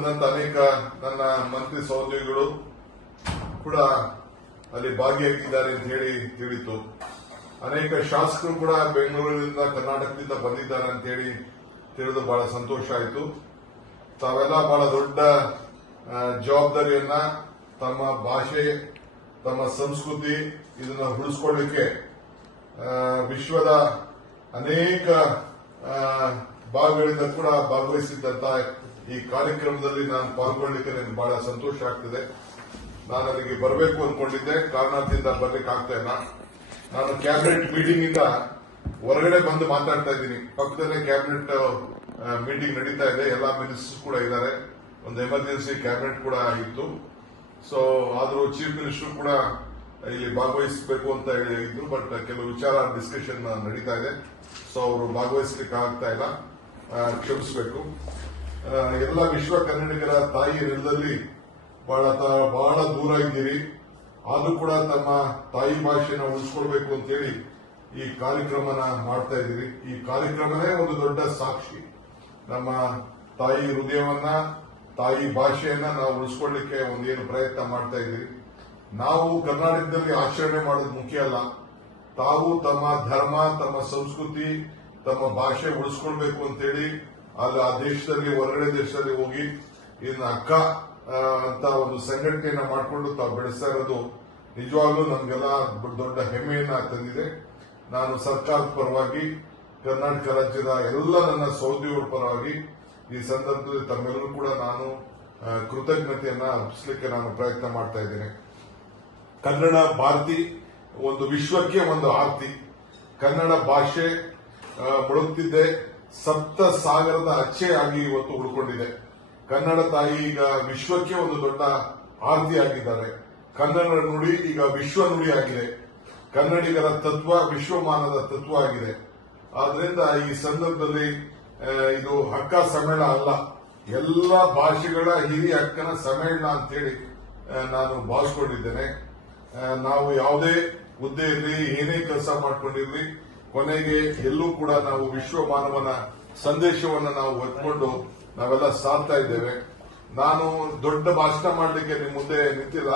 ಬಂದಂತ ಅನೇಕ ನನ್ನ ಮಂತ್ರಿ ಸಹೋದ್ಯೋಗಿಗಳು ಕೂಡ ಅಲ್ಲಿ ಭಾಗಿಯಾಗಿದ್ದಾರೆ ಅಂತ ಹೇಳಿ ತಿಳಿತು. ಅನೇಕ ಶಾಸಕರು ಕೂಡ ಬೆಂಗಳೂರಿನಿಂದ, ಕರ್ನಾಟಕದಿಂದ ಬಂದಿದ್ದಾರೆ ಅಂತ ಹೇಳಿ ತಿಳಿದು ಬಹಳ ಸಂತೋಷ ಆಯಿತು. ತಾವೆಲ್ಲ ಬಹಳ ದೊಡ್ಡ ಜವಾಬ್ದಾರಿಯನ್ನ ತಮ್ಮ ಭಾಷೆ, ತಮ್ಮ ಸಂಸ್ಕೃತಿ ಇದನ್ನ ಉಳಿಸ್ಕೊಳ್ಳಿಕ್ಕೆ ವಿಶ್ವದ ಅನೇಕ ಭಾಗಗಳಿಂದ ಕೂಡ ಭಾಗವಹಿಸಿದ್ದಂತ ಈ ಕಾರ್ಯಕ್ರಮದಲ್ಲಿ ನಾನು ಪಾಲ್ಗೊಳ್ಳಿಕ್ಕೆ ನನಗೆ ಬಹಳ ಸಂತೋಷ ಆಗ್ತಿದೆ. ನಾನು ಅಲ್ಲಿಗೆ ಬರಬೇಕು ಅಂದ್ಕೊಂಡಿದ್ದೆ ಕಾರಣದಿಂದ ಬರ್ಲಿಕ್ಕೆ ಆಗ್ತಾ ಇಲ್ಲ. ನಾನು ಕ್ಯಾಬಿನೆಟ್ ಮೀಟಿಂಗ್ ಇಂದ ಹೊರಗಡೆ ಬಂದು ಮಾತಾಡ್ತಾ ಇದ್ದೀನಿ. ಪಕ್ಕದಲ್ಲೇ ಕ್ಯಾಬಿನೆಟ್ ಮೀಟಿಂಗ್ ನಡೀತಾ ಇದೆ, ಎಲ್ಲ ಮಿನಿಸ್ಟರ್ಸ್ ಕೂಡ ಇದ್ದಾರೆ. ಒಂದು ಎಮರ್ಜೆನ್ಸಿ ಕ್ಯಾಬಿನೆಟ್ ಕೂಡ ಇತ್ತು. ಸೊ ಆದರೂ ಚೀಫ್ ಮಿನಿಸ್ಟರ್ ಕೂಡ ಇಲ್ಲಿ ಭಾಗವಹಿಸಬೇಕು ಅಂತ ಹೇಳಿ ಇದ್ರು ಬಟ್ ಕೆಲವು ವಿಚಾರ ಡಿಸ್ಕಷನ್ ನಡೀತಾ ಇದೆ. ಸೊ ಅವರು ಭಾಗವಹಿಸಲಿಕ್ಕೆ ಆಗ್ತಾ ಇಲ್ಲ. ಕ್ಷಮಿಸಬೇಕು. ಎಲ್ಲ ವಿಶ್ವ ಕನ್ನಡಿಗರ ತಾಯಿ ನೆಲದಲ್ಲಿ ಬಹಳ ಬಹಳ ದೂರ ಇದ್ದೀರಿ. ಆದರೂ ಕೂಡ ತಮ್ಮ ತಾಯಿ ಭಾಷೆನ ಉಳಿಸ್ಕೊಳ್ಬೇಕು ಅಂತೇಳಿ ಈ ಕಾರ್ಯಕ್ರಮನ ಮಾಡ್ತಾ ಇದ್ದೀರಿ. ಈ ಕಾರ್ಯಕ್ರಮನೇ ಒಂದು ದೊಡ್ಡ ಸಾಕ್ಷಿ. ನಮ್ಮ ತಾಯಿ ಹೃದಯವನ್ನ, ತಾಯಿ ಭಾಷೆಯನ್ನ ನಾವು ಉಳಿಸ್ಕೊಳ್ಳಿಕ್ಕೆ ಒಂದೇನು ಪ್ರಯತ್ನ ಮಾಡ್ತಾ ಇದ್ದೀರಿ. ನಾವು ಕರ್ನಾಟಕದಲ್ಲಿ ಆಚರಣೆ ಮಾಡೋದು ಮುಖ್ಯ ಅಲ್ಲ. ತಾವು ತಮ್ಮ ಧರ್ಮ, ತಮ್ಮ ಸಂಸ್ಕೃತಿ, ತಮ್ಮ ಭಾಷೆ ಉಳಿಸ್ಕೊಳ್ಬೇಕು ಅಂತೇಳಿ ಅಲ್ಲಿ ಆ ದೇಶದಲ್ಲಿ ಹೊರಗಡೆ ದೇಶದಲ್ಲಿ ಹೋಗಿ ಇದನ್ನ ಅಕ್ಕ ಅಂತ ಒಂದು ಸಂಘಟನೆಯನ್ನ ಮಾಡಿಕೊಂಡು ತಾವು ಬೆಳೆಸ್ತಾ ಇರೋದು ನಿಜವಾಗ್ಲೂ ನಮ್ಗೆಲ್ಲ ದೊಡ್ಡ ಹೆಮ್ಮೆಯನ್ನ ತಂದಿದೆ. ನಾನು ಸರ್ಕಾರದ ಪರವಾಗಿ ಕರ್ನಾಟಕ ರಾಜ್ಯದ ಎಲ್ಲ ನನ್ನ ಸಹೋದ್ಯೋಗಿಗಳ ಪರವಾಗಿ ಈ ಸಂದರ್ಭದಲ್ಲಿ ತಮ್ಮೆಲ್ಲರೂ ಕೂಡ ನಾನು ಕೃತಜ್ಞತೆಯನ್ನ ಅರ್ಪಿಸಲಿಕ್ಕೆ ನಾನು ಪ್ರಯತ್ನ ಮಾಡ್ತಾ ಇದ್ದೇನೆ. ಕನ್ನಡ ಭಾರತಿ ಒಂದು ವಿಶ್ವಕ್ಕೆ ಒಂದು ಆರ್ತಿ. ಕನ್ನಡ ಭಾಷೆ ಆ, ಮುಳುಗ್ತಿದ್ದೆ. ಸಪ್ತ ಸಾಗರದ ಅಚ್ಚೆ ಆಗಿ ಇವತ್ತು ಉಳ್ಕೊಂಡಿದೆ. ಕನ್ನಡ ತಾಯಿ ಈಗ ವಿಶ್ವಕ್ಕೆ ಒಂದು ದೊಡ್ಡ ಆರ್ತಿ ಆಗಿದ್ದಾರೆ. ಕನ್ನಡ ನುಡಿ ಈಗ ವಿಶ್ವ ನುಡಿ ಆಗಿದೆ. ಕನ್ನಡಿಗರ ತತ್ವ ವಿಶ್ವಮಾನದ ತತ್ವ ಆಗಿದೆ. ಆದ್ರಿಂದ ಈ ಸಂದರ್ಭದಲ್ಲಿ ಇದು ಹಕ್ಕ ಸಮ್ಮೇಳನ ಅಲ್ಲ. ಎಲ್ಲ ಭಾಷೆಗಳ ಹಿರಿಯ ಹಕ್ಕನ ಸಮ್ಮೇಳನ ಅಂತೇಳಿ ನಾನು ಭಾವಿಸ್ಕೊಂಡಿದ್ದೇನೆ. ನಾವು ಯಾವುದೇ ಹುದ್ದೆಯಲ್ಲಿ ಏನೇ ಕೆಲಸ ಮಾಡ್ಕೊಂಡಿರ್ಲಿ ಕೊನೆಗೆ ಎಲ್ಲೂ ಕೂಡ ನಾವು ವಿಶ್ವ ಮಾನವನ ಸಂದೇಶವನ್ನು ನಾವು ಹೊತ್ಕೊಂಡು ನಾವೆಲ್ಲ ಸಾರ್ತಾ ಇದ್ದೇವೆ. ನಾನು ದೊಡ್ಡ ಭಾಷಣ ಮಾಡಲಿಕ್ಕೆ ನಿಮ್ ಮುಂದೆ ನಿಂತಿಲ್ಲ.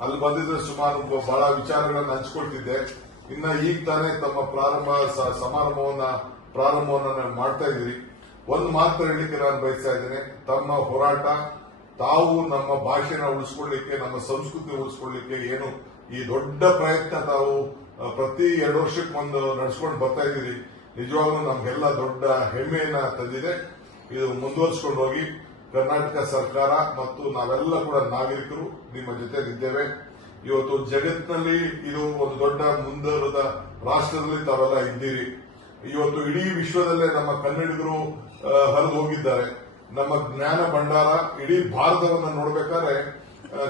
ಅಲ್ಲಿ ಬಂದಿದ್ರೆ ಸುಮಾರು ಬಹಳ ವಿಚಾರಗಳನ್ನು ಹಂಚ್ಕೊಳ್ತಿದ್ದೆ. ಇನ್ನ ಈಗ ತಾನೇ ತಮ್ಮ ಪ್ರಾರಂಭ ಸಮಾರಂಭವನ್ನ ಪ್ರಾರಂಭವನ್ನ ನಾನು ಮಾಡ್ತಾ ಇದ್ದೀರಿ. ಒಂದು ಮಾತ್ರ ಹೇಳಿಕೆ ನಾನು ಬಯಸ್ತಾ ಇದ್ದೇನೆ. ತಮ್ಮ ಹೋರಾಟ, ತಾವು ನಮ್ಮ ಭಾಷೆನ ಉಳಿಸ್ಕೊಳ್ಳಿಕ್ಕೆ, ನಮ್ಮ ಸಂಸ್ಕೃತಿ ಉಳಿಸ್ಕೊಳ್ಳಿಕ್ಕೆ ಏನು ಈ ದೊಡ್ಡ ಪ್ರಯತ್ನ ತಾವು ಪ್ರತಿ ಎರಡು ವರ್ಷಕ್ಕೆ ಒಂದು ನಡ್ಸ್ಕೊಂಡು ಬರ್ತಾ ಇದ್ದೀರಿ ನಿಜವಾಗ್ಲೂ ನಮ್ಗೆಲ್ಲ ದೊಡ್ಡ ಹೆಮ್ಮೆಯನ್ನ ತಂದಿದೆ. ಇದು ಮುಂದುವರಿಸಿಕೊಂಡು ಹೋಗಿ ಕರ್ನಾಟಕ ಸರ್ಕಾರ ಮತ್ತು ನಾವೆಲ್ಲ ಕೂಡ ನಾಗರಿಕರು ನಿಮ್ಮ ಜೊತೆಗಿದ್ದೇವೆ ಇವತ್ತು ಜಗತ್ತಿನಲ್ಲಿ ಇದು ಒಂದು ದೊಡ್ಡ ಮುಂದುವರೆದ ರಾಷ್ಟ್ರದಲ್ಲಿ ತಾವೆಲ್ಲ ಇದ್ದೀರಿ. ಇವತ್ತು ಇಡೀ ವಿಶ್ವದಲ್ಲೇ ನಮ್ಮ ಕನ್ನಡಿಗರು ಹರಿದು ಹೋಗಿದ್ದಾರೆ. ನಮ್ಮ ಜ್ಞಾನ ಭಂಡಾರ ಇಡೀ ಭಾರತವನ್ನು ನೋಡಬೇಕಾದ್ರೆ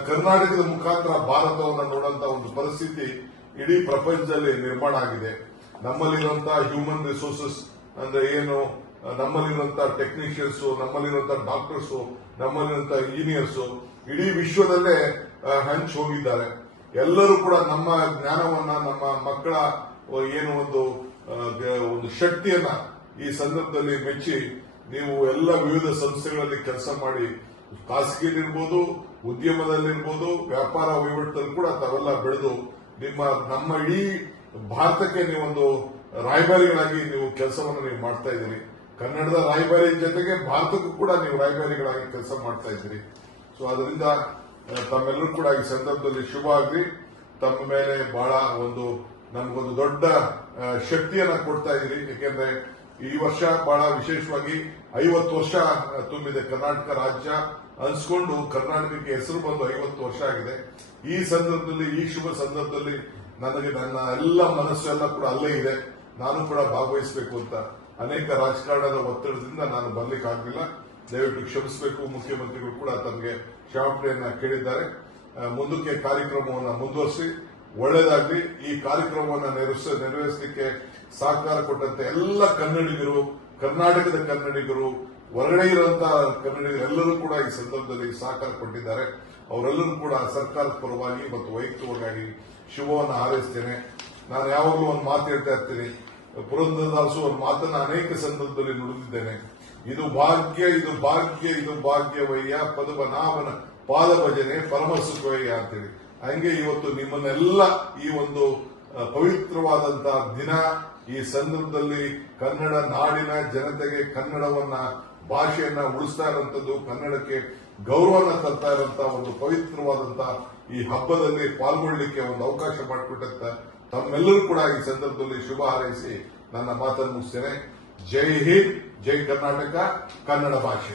ಕರ್ನಾಟಕದ ಮುಖಾಂತರ ಭಾರತವನ್ನು ನೋಡುವಂತ ಒಂದು ಪರಿಸ್ಥಿತಿ ಇಡೀ ಪ್ರಪಂಚದಲ್ಲಿ ನಿರ್ಮಾಣ ಆಗಿದೆ. ನಮ್ಮಲ್ಲಿರುವಂತಹ ಹ್ಯೂಮನ್ ರಿಸೋರ್ಸಸ್ ಅಂದ್ರೆ ಏನು ನಮ್ಮಲ್ಲಿರುವಂತಹ ಟೆಕ್ನಿಷಿಯನ್ಸ್ ನಮ್ಮಲ್ಲಿರುವಂತಹ ಡಾಕ್ಟರ್ಸ್ ನಮ್ಮಲ್ಲಿರುವಂತಹ ಇಂಜಿನಿಯರ್ಸ್ ಇಡೀ ವಿಶ್ವದಲ್ಲೇ ಹಂಚ್ ಹೋಗಿದ್ದಾರೆ. ಎಲ್ಲರೂ ಕೂಡ ನಮ್ಮ ಜ್ಞಾನವನ್ನ, ನಮ್ಮ ಮಕ್ಕಳ ಏನು ಒಂದು ಒಂದು ಶಕ್ತಿಯನ್ನ ಈ ಸಂದರ್ಭದಲ್ಲಿ ಮೆಚ್ಚಿ ನೀವು ಎಲ್ಲ ವಿವಿಧ ಸಂಸ್ಥೆಗಳಲ್ಲಿ ಕೆಲಸ ಮಾಡಿ. ಖಾಸಗಿಯಲ್ಲಿರ್ಬೋದು, ಉದ್ಯಮದಲ್ಲಿರ್ಬೋದು, ವ್ಯಾಪಾರ ವಹಿವಾಟದಲ್ಲಿ ಕೂಡ ತಾವೆಲ್ಲ ಬೆಳೆದು ನಿಮ್ಮ, ನಮ್ಮ ಇಡೀ ಭಾರತಕ್ಕೆ ನೀವೊಂದು ರಾಯಭಾರಿಗಳಾಗಿ ನೀವು ಕೆಲಸವನ್ನು ನೀವು ಮಾಡ್ತಾ ಇದ್ದೀರಿ. ಕನ್ನಡದ ರಾಯಭಾರಿ ಜೊತೆಗೆ ಭಾರತಕ್ಕೂ ಕೂಡ ನೀವು ರಾಯಭಾರಿಗಳಾಗಿ ಕೆಲಸ ಮಾಡ್ತಾ ಇದ್ದೀರಿ. ಸೊ ಅದರಿಂದ ತಮ್ಮೆಲ್ಲರೂ ಕೂಡ ಈ ಸಂದರ್ಭದಲ್ಲಿ ಶುಭ ಆಗ್ರಿ ತಮ್ಮ ಮೇಲೆ ಬಹಳ ಒಂದು, ನಮಗೊಂದು ದೊಡ್ಡ ಶಕ್ತಿಯನ್ನ ಕೊಡ್ತಾ ಇದ್ದೀರಿ. ಯಾಕೆಂದ್ರೆ ಈ ವರ್ಷ ಬಹಳ ವಿಶೇಷವಾಗಿ ಐವತ್ತು ವರ್ಷ ತುಂಬಿದೆ ಕರ್ನಾಟಕ ರಾಜ್ಯ. ಅನ್ಸ್ಕೊಂಡು ಕರ್ನಾಟಕಕ್ಕೆ ಹೆಸರು ಬಂದು ಐವತ್ತು ವರ್ಷ ಆಗಿದೆ. ಈ ಸಂದರ್ಭದಲ್ಲಿ, ಈ ಶುಭ ಸಂದರ್ಭದಲ್ಲಿ ನನಗೆ ನನ್ನ ಎಲ್ಲ ಮನಸ್ಸು ಎಲ್ಲ ಕೂಡ ಅಲ್ಲೇ ಇದೆ. ನಾನು ಕೂಡ ಭಾಗವಹಿಸಬೇಕು ಅಂತ ಅನೇಕ ರಾಜಕಾರಣದ ಒತ್ತಡದಿಂದ ನಾನು ಬರ್ಲಿಕ್ಕೆ ಆಗಲಿಲ್ಲ. ದಯವಿಟ್ಟು ಕ್ಷಮಿಸಬೇಕು. ಮುಖ್ಯಮಂತ್ರಿಗಳು ಕೂಡ ತಮಗೆ ಕ್ಷಮಾಪಣೆಯನ್ನ ಕೇಳಿದ್ದಾರೆ. ಮುಂದಕ್ಕೆ ಕಾರ್ಯಕ್ರಮವನ್ನು ಮುಂದುವರಿಸಿ. ಒಳ್ಳೆಯದಾಗಲಿ, ಈ ಕಾರ್ಯಕ್ರಮವನ್ನು ನೆರವೇರಿಸ ನೆರವೇರಿಸಲಿಕ್ಕೆ ಸಹಕಾರ ಕೊಟ್ಟಂತ ಎಲ್ಲ ಕನ್ನಡಿಗರು, ಕರ್ನಾಟಕದ ಕನ್ನಡಿಗರು, ಹೊರಗಡೆ ಇರುವಂತಹ ಕನ್ನಡಿಗರು ಎಲ್ಲರೂ ಕೂಡ ಈ ಸಂದರ್ಭದಲ್ಲಿ ಸಹಕಾರ ಕೊಟ್ಟಿದ್ದಾರೆ. ಅವರೆಲ್ಲರೂ ಕೂಡ ಸರ್ಕಾರದ ಪರವಾಗಿ ಮತ್ತು ವೈಯಕ್ತಿಕವಾಗಿ ಶುಭವನ್ನು ಹಾರೈಸ್ತೇನೆ. ನಾನು ಯಾವಾಗಲೂ ಒಂದು ಮಾತು ಹೇಳ್ತಾ ಇರ್ತೀನಿ. ಪುರಂದರದಾಸು ಒಂದು ಮಾತನ್ನು ಅನೇಕ ಸಂದರ್ಭದಲ್ಲಿ ನುಡಿದಿದ್ದೇನೆ. ಇದು ಭಾಗ್ಯ ಇದು ಭಾಗ್ಯ, ಇದು ಭಾಗ್ಯವಯ್ಯ, ಪದ್ಮನಾಭನ ಪಾದ ಭಜನೆ ಪರಮಸುಖವಯ್ಯ ಅಂತೇಳಿ. ಹಂಗೆ ಇವತ್ತು ನಿಮ್ಮನ್ನೆಲ್ಲ ಈ ಒಂದು ಪವಿತ್ರವಾದಂತಹ ದಿನ ಈ ಸಂದರ್ಭದಲ್ಲಿ ಕನ್ನಡ ನಾಡಿನ ಜನತೆಗೆ ಕನ್ನಡವನ್ನ, ಭಾಷೆಯನ್ನ ಉಳಿಸ್ತಾ ಇರುವಂತದ್ದು ಕನ್ನಡಕ್ಕೆ ಗೌರವನ ತರ್ತಾ ಇರುವಂತಹ ಒಂದು ಪವಿತ್ರವಾದಂತಹ ಈ ಹಬ್ಬದಲ್ಲಿ ಪಾಲ್ಗೊಳ್ಳಿಕ್ಕೆ ಒಂದು ಅವಕಾಶ ಮಾಡಿಕೊಟ್ಟಂತ ತಮ್ಮೆಲ್ಲರೂ ಕೂಡ ಈ ಸಂದರ್ಭದಲ್ಲಿ ಶುಭ ಹಾರೈಸಿ ನನ್ನ ಮಾತನ್ನು ಮುಗಿಸ್ತೇನೆ. ಜೈ ಹಿಂದ್, ಜೈ ಕರ್ನಾಟಕ, ಕನ್ನಡ ಭಾಷೆ.